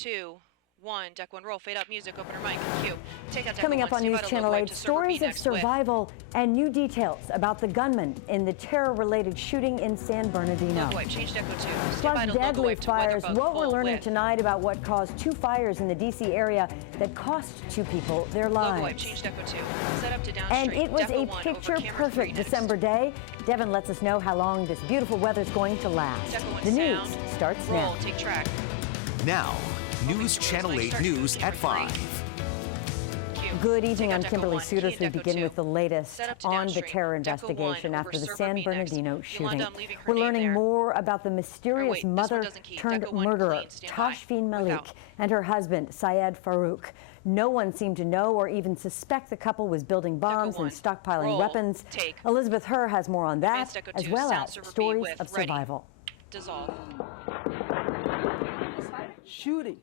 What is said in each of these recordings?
2, 1. Deck 1 roll. Fade up music. Open her mic. Cue. Take out deck Coming up on News Channel 8, stories of survival and new details about the gunman in the terror-related shooting in San Bernardino. Logo wipe. Change deck 2. Plus deadly fires. What we're learning tonight about what caused 2 fires in the D.C. area that cost 2 people their lives. Logo wipe. Change deck 2. Set up to down and it was a picture-perfect December day. Devin lets us know how long this beautiful weather's going to last. The news starts now. Take track. Now, News Channel 8 News at 5. Good evening, I'm Kimberly Suiters. We begin with the latest on the terror investigation after the San Bernardino shooting. We're learning more about the mysterious mother-turned-murderer, Tashfeen Malik, and her husband, Syed Farouk. No one seemed to know or even suspect the couple was building bombs and stockpiling weapons. Elizabeth Herr has more on that, as well as stories of survival. Dissolve. Shooting.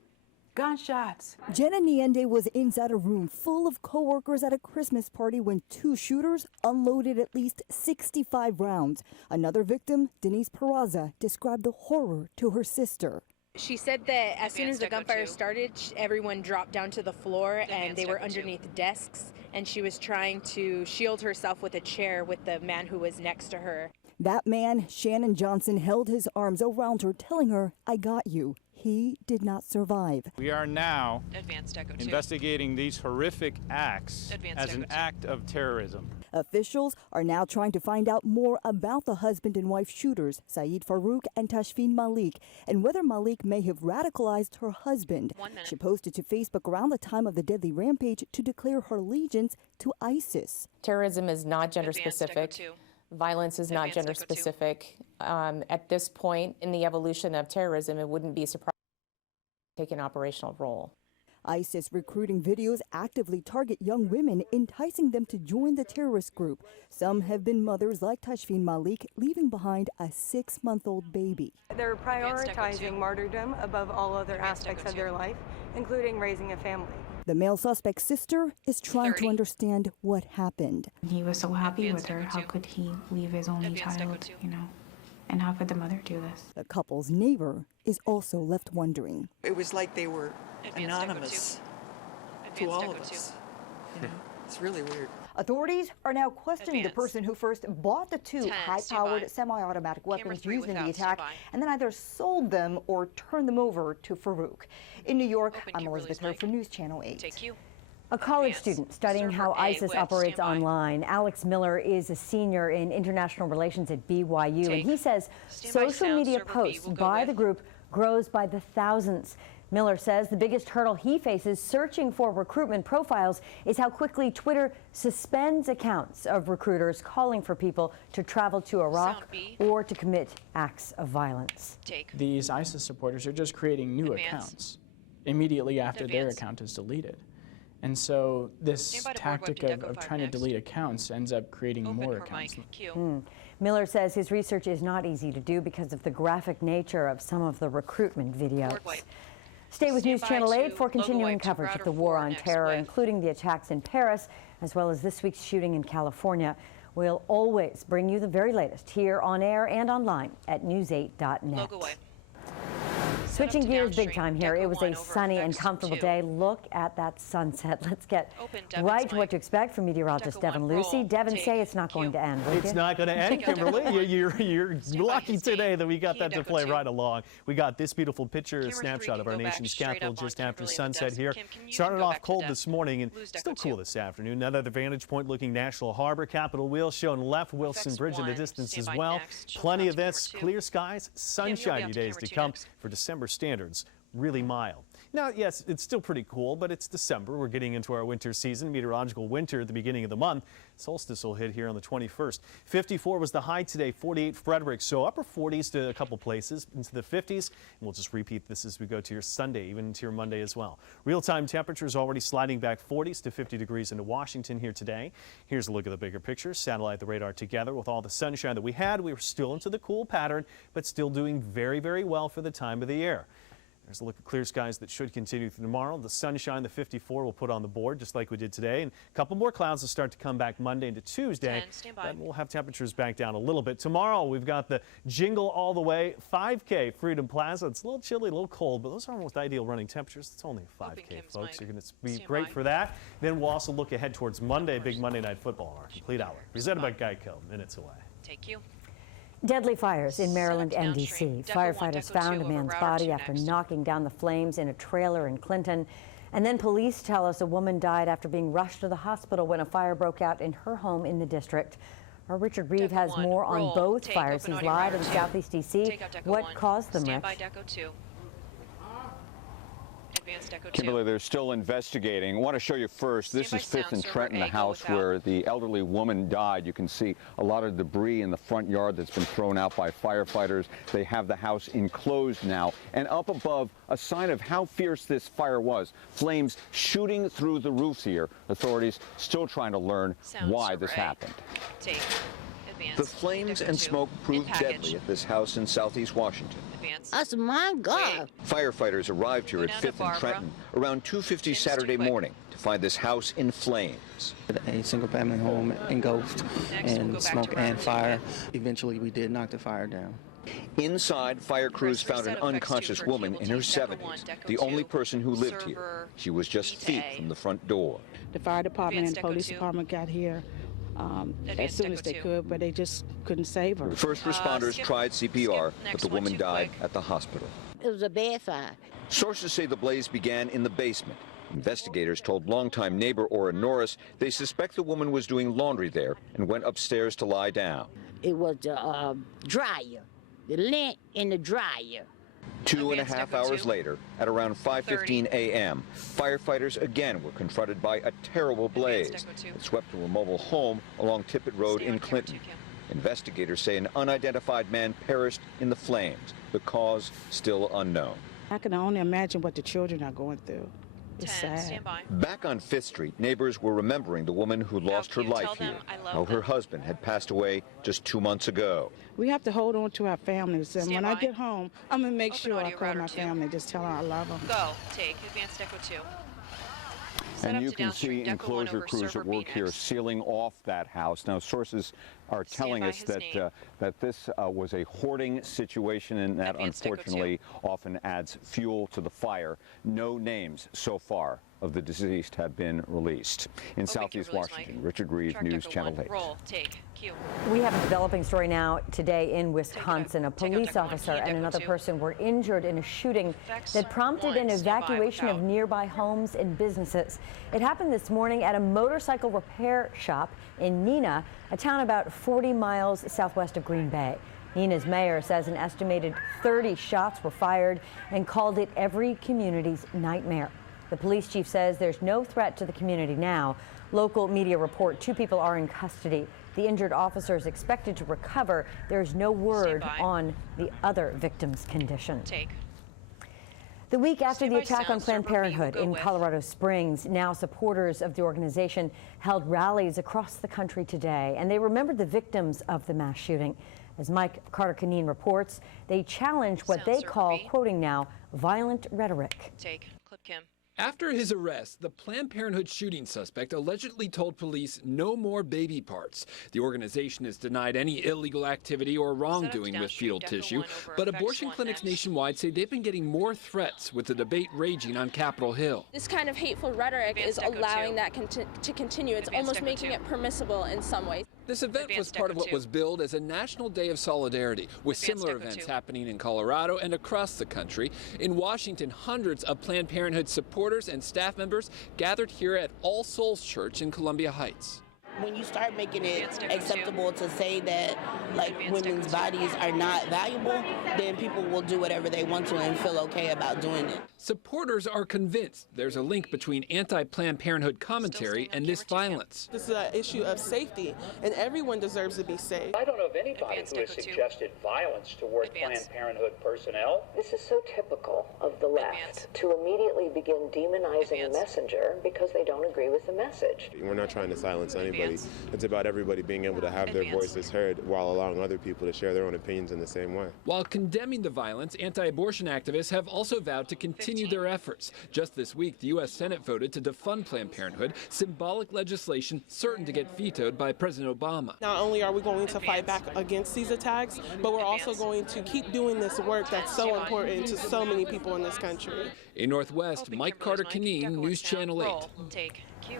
Gunshots. Jenna Niende was inside a room full of coworkers at a Christmas party when 2 shooters unloaded at least 65 rounds. Another victim, Denise Peraza, described the horror to her sister. She said that as soon as the gunfire started, everyone dropped down to the floor and they were underneath desks, and she was trying to shield herself with a chair with the man who was next to her. That man, Shannon Johnson, held his arms around her, telling her, "I got you." He did not survive. We are now investigating these horrific acts as an act of terrorism. Officials are now trying to find out more about the husband and wife shooters, Syed Farouk and Tashfeen Malik, and whether Malik may have radicalized her husband. She posted to Facebook around the time of the deadly rampage to declare her allegiance to ISIS. Terrorism is not gender specific. Violence is not gender specific. At this point in the evolution of terrorism, it wouldn't be surprising to take an operational role. ISIS recruiting videos actively target young women, enticing them to join the terrorist group. Some have been mothers like Tashfeen Malik, leaving behind a 6-month-old baby. They're prioritizing martyrdom above all other aspects of their life, including raising a family. The male suspect's sister is trying to understand what happened. He was so happy with her. How could he leave his only child, And how could the mother do this? The couple's neighbor is also left wondering. It was like they were anonymous to all of us. It's really weird. Authorities are now questioning the person who first bought the 2 high-powered semi-automatic weapons used in the attack and then either sold them or turned them over to Farouk. In New York, I'm Elizabeth Herr for News Channel 8. A college student studying how ISIS operates online. Alex Miller is a senior in international relations at BYU, and he says social media posts by the group grows by the thousands. Miller says the biggest hurdle he faces searching for recruitment profiles is how quickly Twitter suspends accounts of recruiters calling for people to travel to Iraq or to commit acts of violence. These ISIS supporters are just creating new accounts immediately after their account is deleted. And so this tactic of trying to delete accounts ends up creating more accounts. Miller says his research is not easy to do because of the graphic nature of some of the recruitment videos. Stay with News Channel 8 for continuing coverage of the war on terror, including the attacks in Paris, as well as this week's shooting in California. We'll always bring you the very latest here on air and online at news8.net. Switching gears big time here. It was a sunny and comfortable day. Look at that sunset. Let's get right to what to expect from meteorologist Devin Lucy. Devin, say it's not going to end, will you? It's not going to end, Kimberly. You're lucky today that we got that to play right along. We got this beautiful picture, a snapshot of our nation's capital just after sunset here. Started off cold this morning and still cool this afternoon. Another vantage point looking National Harbor. Capitol Wheel shown left, Wilson Bridge in the distance as well. Plenty of this, clear skies, sunshiny days to come for December standards. Really mild. Now, yes, it's still pretty cool, but it's December. We're getting into our winter season, meteorological winter at the beginning of the month. Solstice will hit here on the 21st. 54 was the high today, 48 Frederick, so upper 40s to a couple places, into the 50s. And we'll just repeat this as we go to your Sunday, even into your Monday as well. Real-time temperatures already sliding back 40s to 50 degrees into Washington here today. Here's a look at the bigger picture. Satellite, the radar together. With all the sunshine that we had, we were still into the cool pattern, but still doing very, very well for the time of the year. There's a look at clear skies that should continue through tomorrow. The sunshine, the 54, will put on the board just like we did today. And a couple more clouds will start to come back Monday into Tuesday. Then we'll have temperatures back down a little bit. Tomorrow we've got the Jingle All the Way 5K Freedom Plaza. It's a little chilly, a little cold, but those are almost ideal running temperatures. It's only a 5K, folks. You're going to be great for that. Then we'll also look ahead towards Monday, big Monday Night Football on our complete hour. Presented by Geico, minutes away. Take you. Deadly fires in Maryland and D.C. Firefighters found a man's body after knocking down the flames in a trailer in Clinton. And then police tell us a woman died after being rushed to the hospital when a fire broke out in her home in the district. Our Richard Reeve has more on both fires. He's live in Southeast D.C. What caused them, Rich? Kimberly, they're still investigating. I want to show you first. This is 5th and Trenton, the house where the elderly woman died. You can see a lot of debris in the front yard that's been thrown out by firefighters. They have the house enclosed now. And up above, a sign of how fierce this fire was. Flames shooting through the roofs here. Authorities still trying to learn why this happened. The flames and smoke proved deadly at this house in Southeast Washington. That's my God. Firefighters arrived here at 5th and Trenton around 2:50 Saturday morning to find this house in flames. A single-family home engulfed in smoke and fire. Eventually, we did knock the fire down. Inside, fire crews found an unconscious woman in her 70s, the only person who lived here. She was just feet from the front door. The fire department and the police department got here as soon as they could, but they just couldn't save her. First responders tried CPR, but the woman died at the hospital. It was a bad fire. Sources say the blaze began in the basement. Investigators told longtime neighbor Ora Norris they suspect the woman was doing laundry there and went upstairs to lie down. It was the dryer, the lint in the dryer. 2.5 hours later, at around 5:15 a.m., firefighters again were confronted by a terrible blaze that swept through a mobile home along Tippett Road in Clinton. Investigators say an unidentified man perished in the flames. The cause still unknown. I can only imagine what the children are going through. It's sad. Back on 5th Street, neighbors were remembering the woman who lost her life here. How her husband had passed away just 2 months ago. We have to hold on to our families, and when I get home, I'm going to make sure I call my family, just tell them I love them. Go, take, advanced Echo 2. And you can see enclosure crews at work here sealing off that house. Now, sources are telling us that this was a hoarding situation, and that unfortunately often adds fuel to the fire. No names so far of the deceased have been released. In Southeast Washington, Richard Reeve, News Channel 8. Roll, take, cue. We have a developing story now today in Wisconsin. A police officer and another person were injured in a shooting that prompted an evacuation of nearby homes and businesses. It happened this morning at a motorcycle repair shop in Neenah, a town about 40 miles southwest of Green Bay. Neenah's mayor says an estimated 30 shots were fired and called it every community's nightmare. The police chief says there's no threat to the community now. Local media report 2 people are in custody. The injured officer is expected to recover. There's no word on the other victim's condition. Take. The week after the attack on Planned Parenthood in Colorado Springs, now supporters of the organization held rallies across the country today, and they remembered the victims of the mass shooting. As Mike Carter-Canine reports, they challenged what they call, quoting now, violent rhetoric. Take, clip Kim. After his arrest, the Planned Parenthood shooting suspect allegedly told police no more baby parts. The organization has denied any illegal activity or wrongdoing with fetal tissue, but abortion clinics nationwide say they've been getting more threats with the debate raging on Capitol Hill. This kind of hateful rhetoric is allowing that to continue. It's almost making it permissible in some ways. This event was part of what was billed as a National Day of Solidarity, with similar events happening in Colorado and across the country. In Washington, hundreds of Planned Parenthood supporters and staff members gathered here at All Souls Church in Columbia Heights. When you start making it acceptable to say that women's bodies are not valuable, then people will do whatever they want to and feel okay about doing it. Supporters are convinced there's a link between anti-Planned Parenthood commentary and this violence. This is an issue of safety, and everyone deserves to be safe. I don't know of anybody who has suggested violence toward Planned Parenthood personnel. This is so typical of the left to immediately begin demonizing a messenger because they don't agree with the message. We're not trying to silence anybody. everybody. It's about everybody being able to have their voices heard while allowing other people to share their own opinions in the same way. While condemning the violence, anti-abortion activists have also vowed to continue their efforts. Just this week, the U.S. Senate voted to defund Planned Parenthood, symbolic legislation certain to get vetoed by President Obama. Not only are we going to fight back against these attacks, but we're also going to keep doing this work that's so important to so many people in this country. In Northwest, Mike Carter-Canine, News Channel 8. Take. Q.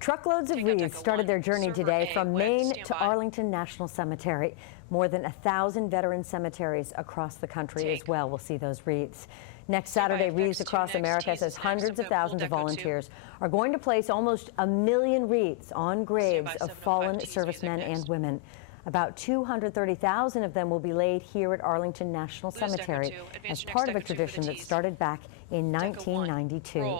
Truckloads of wreaths started their journey today from Maine to Arlington National Cemetery. More than 1,000 veteran cemeteries across the country as well will see those wreaths. Next Saturday, Wreaths Across America says hundreds of thousands of volunteers are going to place almost 1 million wreaths on graves of fallen servicemen and women. About 230,000 of them will be laid here at Arlington National Cemetery as part of a tradition that started back in 1992.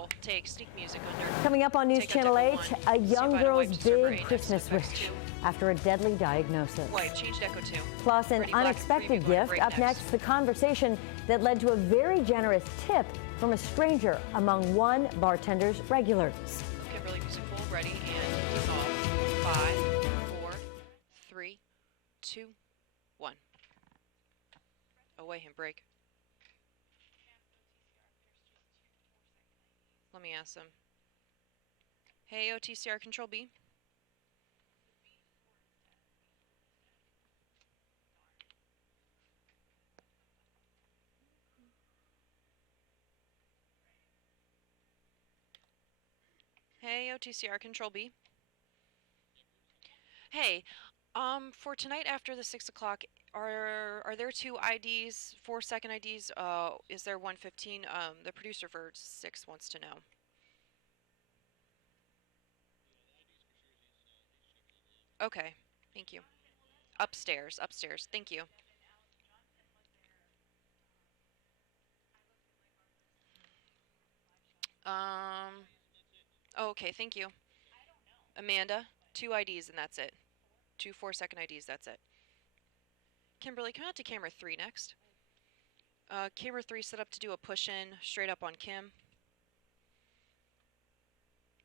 Coming up on News Channel 8, a young girl's big Christmas wish after a deadly diagnosis. Plus, an unexpected gift. Up next, the conversation that led to a very generous tip from a stranger among one bartender's regulars. Kimberly, music full, ready, and dissolve. 5, 4, 3, 2, 1. Away him, break. Let me ask them. Hey, OTCR Control B. Hey, OTCR Control B. Hey, for tonight after the 6 o'clock, are there 2 IDs, 4-second IDs? Is there 115? The producer for 6 wants to know. Okay, thank you. Upstairs, thank you. Okay, thank you. Amanda, 2 IDs and that's it. 2 4-second IDs, that's it. Kimberly, come out to camera 3 next. Camera 3 set up to do a push-in straight up on Kim.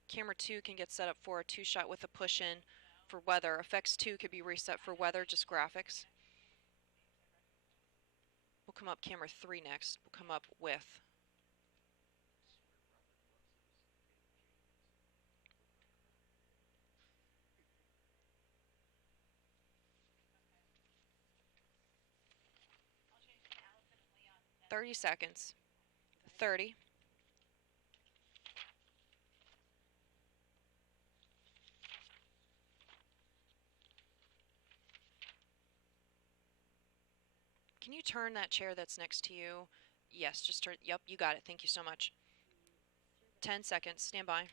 Camera 2 can get set up for a 2-shot with a push-in for weather. Effects 2 could be reset for weather, just graphics. We'll come up camera 3 next. We'll come up with... $30 seconds. 30. Can you turn that chair that's next to you? Yes, just turn. Yep, you got it. Thank you so much. 10 seconds. Stand by.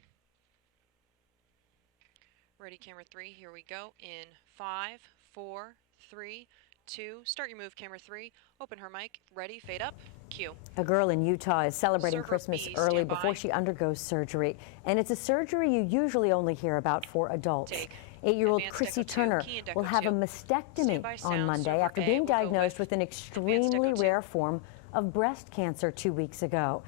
Ready, camera 3. Here we go. In 5, 4, 3, 2. Start your move, camera 3. Open her mic. Ready, fade up. Cue. A girl in Utah is celebrating Christmas early before she undergoes surgery. And it's a surgery you usually only hear about for adults. 8-year-old Chrissy Turner will have a mastectomy on Monday after being diagnosed with an extremely rare form of breast cancer 2 weeks ago.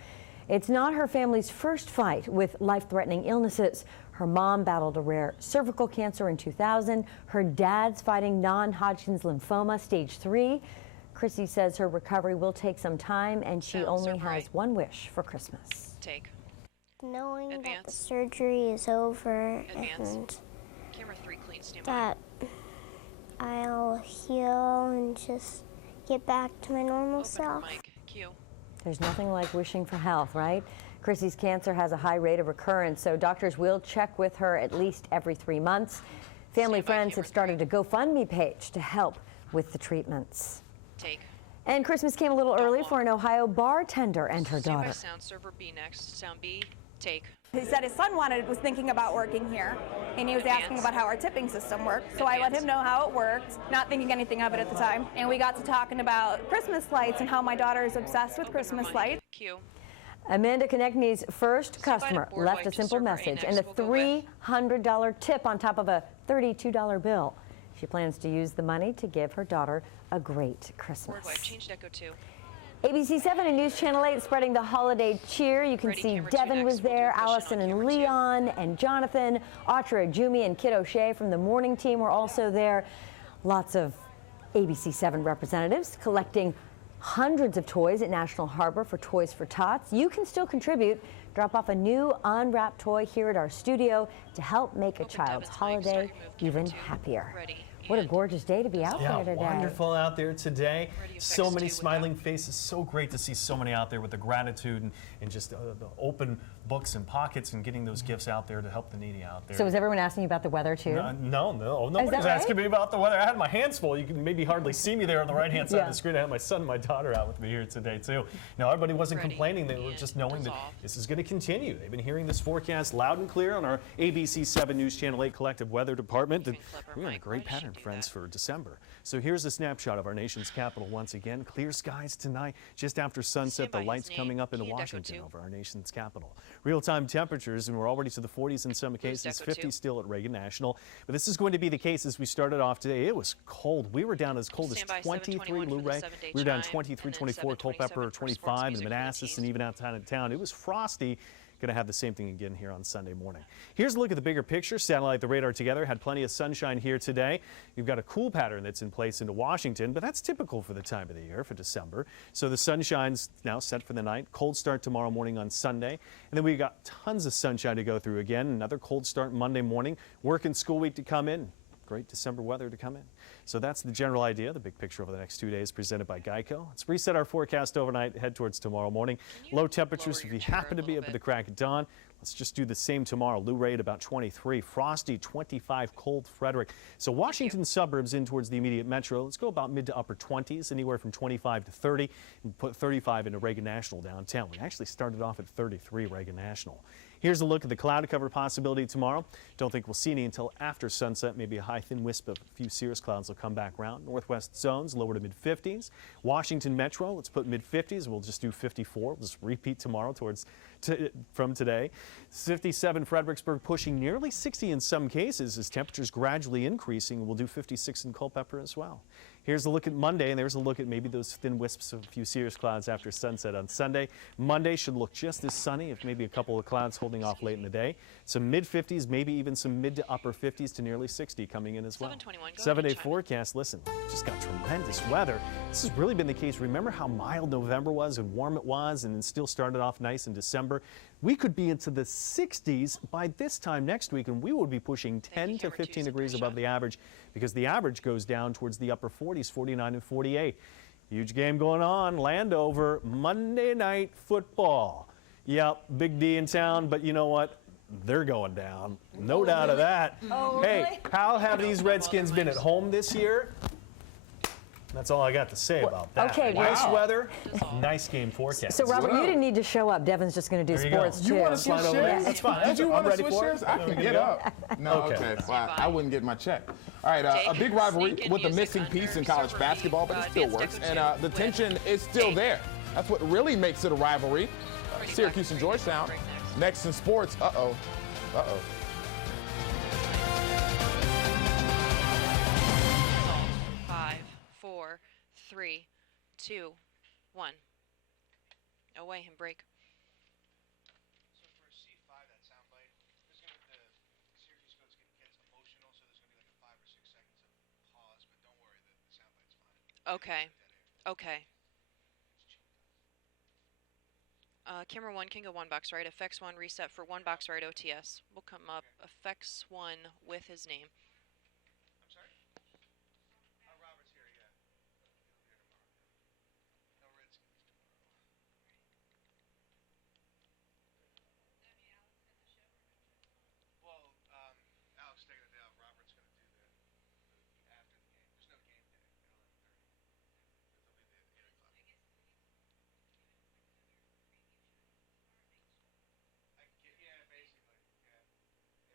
It's not her family's first fight with life-threatening illnesses. Her mom battled a rare cervical cancer in 2000. Her dad's fighting non-Hodgkin's lymphoma, stage 3. Chrissy says her recovery will take some time, and she only has one wish for Christmas. Knowing that the surgery is over and that I'll heal and just get back to my normal self. There's nothing like wishing for health, right? Chrissy's cancer has a high rate of recurrence, so doctors will check with her at least every 3 months. Family friends have started a GoFundMe page to help with the treatments. And Christmas came a little early for an Ohio bartender and her daughter. Sound server B next. Sound B. Take. He said his son was thinking about working here, and he was asking about how our tipping system worked. So I let him know how it worked, not thinking anything of it at the time. And we got to talking about Christmas lights and how my daughter is obsessed with Christmas lights. Amanda Konechny's first customer left a simple message and a $300 tip on top of a $32 bill. She plans to use the money to give her daughter a great Christmas. ABC 7 and News Channel 8 spreading the holiday cheer. You can see Devin was there, Allison and Leon and Jonathan, Audra, Jumi, and Kid O'Shea from the morning team were also there. Lots of ABC 7 representatives collecting hundreds of toys at National Harbor for Toys for Tots. You can still contribute. Drop off a new unwrapped toy here at our studio to help make a child's holiday even happier. What a gorgeous day to be out there today. Wonderful out there today. So many smiling faces. So great to see so many out there with the gratitude and just the open books and pockets and getting those gifts out there to help the needy out there. So was everyone asking you about the weather too? No. Nobody's asking me about the weather. I had my hands full. You can maybe hardly see me there on the right-hand side of the screen. I had my son and my daughter out with me here today too. No, everybody wasn't complaining. They were just knowing that this is going to continue. They've been hearing this forecast loud and clear on our ABC 7 News Channel 8 Collective Weather Department. And we got a great pattern, friends, for December. So here's a snapshot of our nation's capital once again. Clear skies tonight, just after sunset. The lights coming up into Washington over our nation's capital. Real-time temperatures, and we're already to the 40s in some cases, 50 still at Reagan National. But this is going to be the case as we started off today. It was cold. We were down as cold as 23, Lou Ray. We were down 23, 24, Culpeper 25, and Manassas, and even outside of town. It was frosty. Going to have the same thing again here on Sunday morning. Here's a look at the bigger picture. Satellite, the radar together, had plenty of sunshine here today. You've got a cool pattern that's in place into Washington, but that's typical for the time of the year, for December. So the sunshine's now set for the night. Cold start tomorrow morning on Sunday. And then we've got tons of sunshine to go through again. Another cold start Monday morning. Work and school week to come in. Great December weather to come in. So that's the general idea, the big picture over the next 2 days presented by Geico. Let's reset our forecast overnight, head towards tomorrow morning. Low temperatures if you happen to be up at the crack of dawn. Let's just do the same tomorrow. Lou Ray at about 23, frosty 25, cold Frederick. So Washington suburbs in towards the immediate metro. Let's go about mid to upper 20s, anywhere from 25 to 30. And put 35 into Reagan National downtown. We actually started off at 33 Reagan National. Here's a look at the cloud cover possibility tomorrow. Don't think we'll see any until after sunset. Maybe a high thin wisp of a few cirrus clouds will come back around. Northwest zones lower to mid 50s. Washington Metro, let's put mid 50s. We'll just do 54. We'll just repeat tomorrow from today. 57 Fredericksburg pushing nearly 60 in some cases as temperatures gradually increasing. We'll do 56 in Culpeper as well. Here's a look at Monday, and there's a look at maybe those thin wisps of a few cirrus clouds after sunset on Sunday. Monday should look just as sunny, if maybe a couple of clouds holding off late in the day. Some mid-50s, maybe even some mid to upper 50s to nearly 60 coming in as well. 7-day forecast, listen, just got tremendous weather. This has really been the case. Remember how mild November was and warm it was, and then still started off nice in December? We could be into the 60s by this time next week, and we would be pushing 10 to 15 degrees above the average because the average goes down towards the upper 40s, 49 and 48. Huge game going on. Landover, Monday Night Football. Yep, Big D in town, but you know what? They're going down. No doubt of that. Hey, how have these Redskins been at home this year? That's all I got to say about that. Okay, nice weather, nice game forecast. So, Robert, you didn't need to show up. Devin's just going to do sports, too. You want to switch shares? It's fine. Did you want to ready switch for shares? it. I can get up. No, okay. Well, I wouldn't get my check. All right, a big rivalry with a missing piece in college basketball, but it still works. And the tension is still there. That's what really makes it a rivalry. Syracuse and Georgetown. Next in sports. Uh-oh. 5, 4, 3, 2, 1. Away and break. So for a C5, that sound bite, there's going to be the Syracuse folks gets emotional, so there's going to be like a 5 or 6 seconds of pause, but don't worry, the sound bite's fine. Okay. Okay. Camera 1 can go 1 box right. Effects 1 reset for 1 box right OTS. Will come up. Effects 1 with his name. I'm sorry? Robert's here, yeah. He'll be here tomorrow. No Redskins tomorrow. Well, Alex taking the day off. Robert's going to do the after the game. There's no game day at 11:30. It'll be the 8 o'clock. Yeah, basically. Yeah.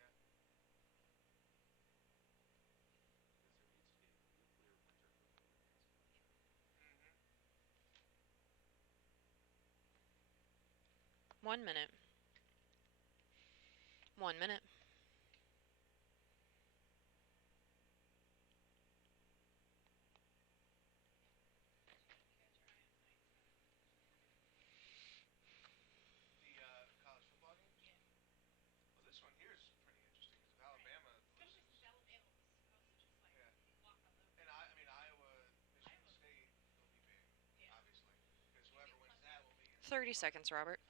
Yeah. Mm-hmm. 1 minute. 1 minute. 30 seconds, Robert.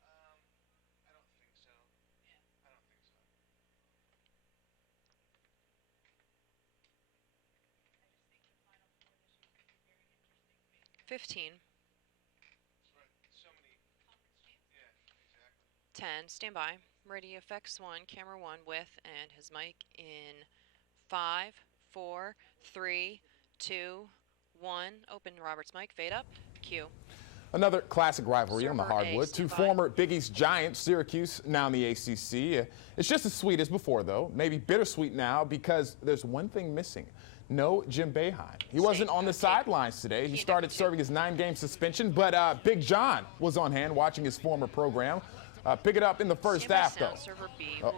I don't think so. I don't think so. 15. So many. Yeah, exactly. 10. Stand by. Ready. Effects 1. Camera 1 with and his mic in 5, 4, 3, 2, 1. Open Robert's mic. Fade up. Cue. Another classic rivalry on the Server hardwood. A, Two stand by. former Big East giants, Syracuse, now in the ACC. It's just as sweet as before, though. Maybe bittersweet now because there's one thing missing. No Jim Boeheim. He wasn't on the sidelines today. He started serving his 9-game suspension, but Big John was on hand watching his former program. Pick it up in the first half, though.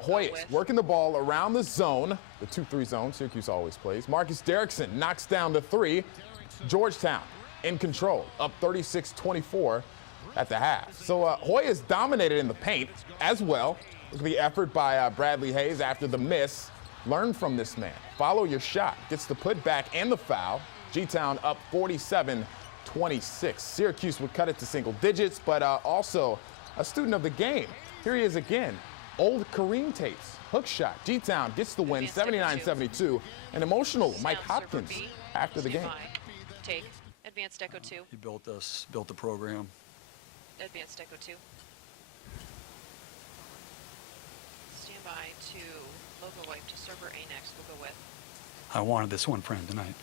Hoyas working the ball around the zone, the 2-3 zone Syracuse always plays. Marcus Derrickson knocks down the 3. Georgetown in control, up 36-24 at the half. So Hoyas dominated in the paint as well. Look at the effort by Bradley Hayes after the miss. Learn from this man. Follow your shot. Gets the putback and the foul. G-Town up 47-26. Syracuse would cut it to single digits, but also a student of the game. Here he is again. Old Kareem tapes. Hook shot. G-Town gets the win, 79-72. An emotional Mike Hopkins after the game. Take. Advanced Echo 2. He built us, built the program. Advanced Echo 2. Stand by to logo wipe to server A next. We'll go with. I wanted this one for him tonight.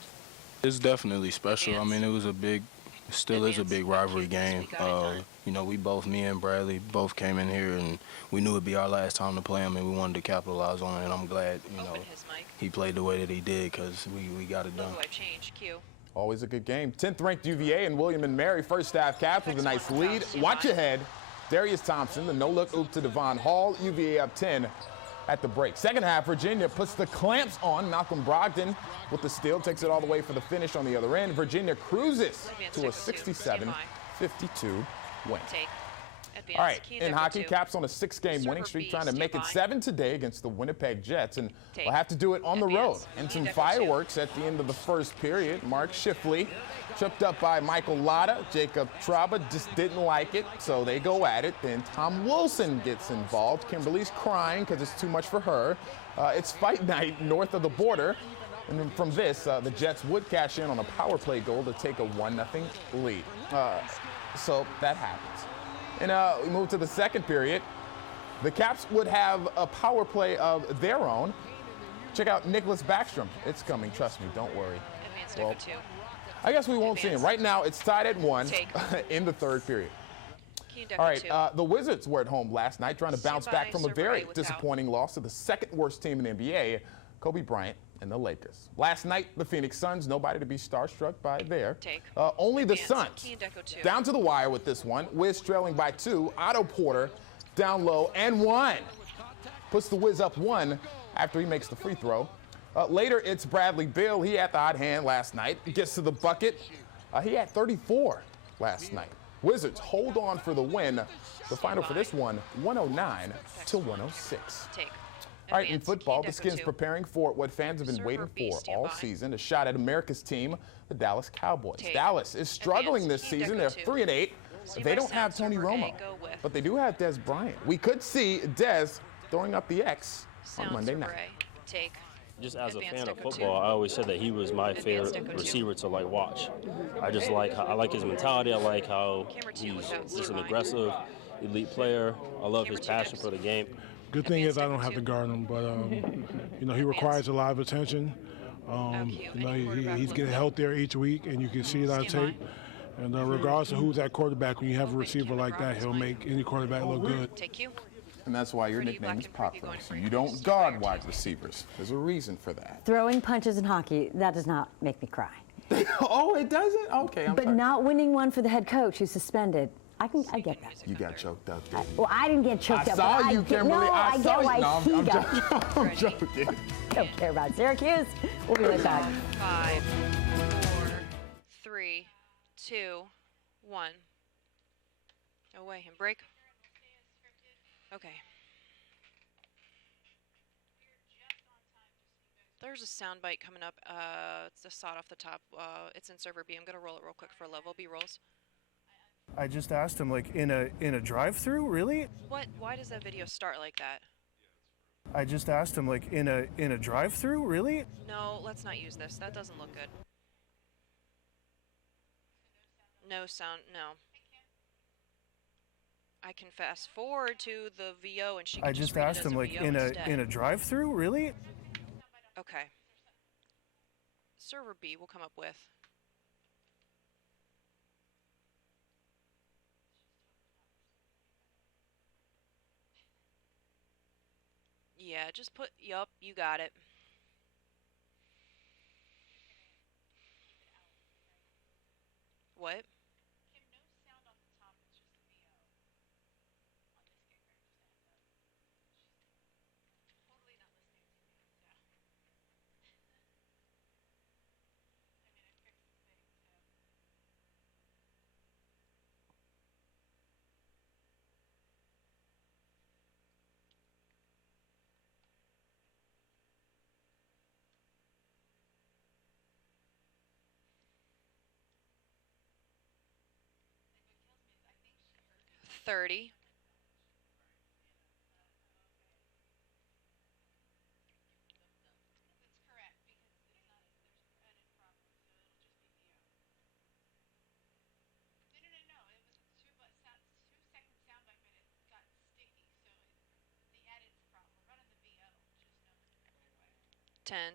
It's definitely special. I mean, it was a big, still is a big rivalry game. You know, we both, me and Bradley, both came in here and we knew it'd be our last time to play him and we wanted to capitalize on it. And I'm glad, you know, he played the way that he did because we got it done. Logo wipe change. Cue. Always a good game. 10th ranked UVA and William and Mary first half capped with a nice lead. Watch ahead. Darius Thompson, the no-look oop to Devon Hall. UVA up 10 at the break. Second half, Virginia puts the clamps on. Malcolm Brogdon with the steal, takes it all the way for the finish on the other end. Virginia cruises to a 67-52 win. All right, in hockey, Caps on a 6-game winning streak, trying to make it 7 today against the Winnipeg Jets, and we'll have to do it on the road. And some fireworks at the end of the first period. Mark Shifley tripped up by Michael Latta. Jacob Traba just didn't like it, so they go at it. Then Tom Wilson gets involved. Kimberly's crying because it's too much for her. It's fight night north of the border. And then from this, the Jets would cash in on a power play goal to take a 1-0 lead. So that happens. And we move to the second period. The Caps would have a power play of their own. Check out Nicholas Backstrom. It's coming, trust me, don't worry. Well, I guess we won't see him. Right now, it's tied at 1 in the third period. All right, the Wizards were at home last night trying to bounce back from a very disappointing loss to the second worst team in the NBA, Kobe Bryant and the Lakers. Last night, the Phoenix Suns, nobody to be starstruck by there. Only the Suns down to the wire with this one. Wiz trailing by 2. Otto Porter down low and 1. Puts the Wiz up 1 after he makes the free throw. Later, it's Bradley Beal. He had the hot hand last night. Gets to the bucket. He had 34 last night. Wizards hold on for the win. The final for this one, 109-106. All right, in football, the Skins preparing for what fans have been waiting for all season, a shot at America's team, the Dallas Cowboys. Dallas is struggling this season. They're 3-8. They don't have Tony Romo, but they do have Des Bryant. We could see Des throwing up the X on Monday night. Just as a fan of football, I always said that he was my favorite receiver to watch. I just I like his mentality. I like how he's just an aggressive, elite player. I love his passion for the game. Good thing is I don't have to guard him, but you know, he requires a lot of attention. You know, he's getting healthier each week, and you can see it on tape. And regardless of who's at quarterback, when you have a receiver like that, he'll make any quarterback look good. And that's why your nickname is Poplar. So you don't guard wide receivers. There's a reason for that. Throwing punches in hockey, that does not make me cry. Oh, it doesn't? Okay, But not winning one for the head coach who's suspended. I get that. You got choked up, didn't you? Well, I didn't get choked up. I saw you, Kimberly. I get why he got. I'm joking. Don't care about Syracuse. We'll be right back. 5, 4, 3, 2, 1. Away and break. Okay. There's a soundbite coming up. It's a sod off the top. It's in server B. I'm gonna roll it real quick for level B rolls. I just asked him, like, in a drive-through, really? What? Why does that video start like that? I just asked him, like, in a drive-through, really? No, let's not use this. That doesn't look good. No sound. No. I can fast forward to the VO and she can I just asked him, like, in a drive-through, really? Okay. Server B will come up with. Yeah, just put, yup, you got it. What? $30.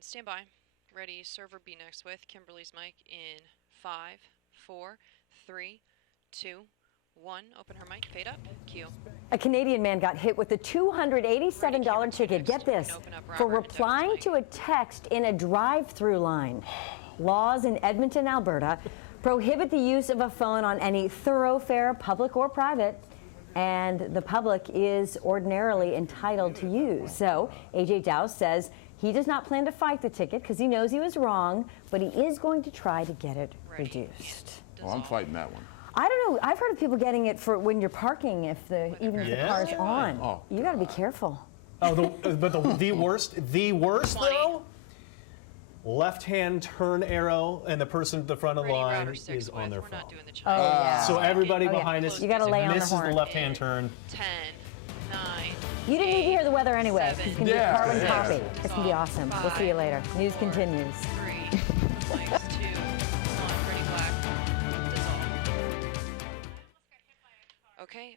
Stand by. Ready, server B next with Kimberly's mic in 5, 4, 3, 2, 1. Open her mic, fade up, cue. A Canadian man got hit with a $287 ticket, get this, for replying to a text in a drive-through line. Laws in Edmonton, Alberta prohibit the use of a phone on any thoroughfare, public or private, and the public is ordinarily entitled to use. So AJ Dowse says he does not plan to fight the ticket because he knows he was wrong, but he is going to try to get it reduced. Oh, I'm fighting that one. I don't know. I've heard of people getting it for when you're parking, even if the car's on. Oh, you got to be careful. Oh, but the worst though? Left-hand turn arrow, and the person at the front of the line is on their phone. Oh, yeah. So everybody behind us you got to lay on the misses horn. the left-hand turn. 10, 9. You didn't need to hear the weather anyway. 7, It's going to be a carbon copy. It's going to be awesome. We'll see you later. News continues. 3, lights, 2, 1, ready, black, dissolve. Okay,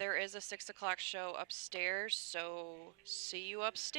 there is a 6 o'clock show upstairs, so see you upstairs.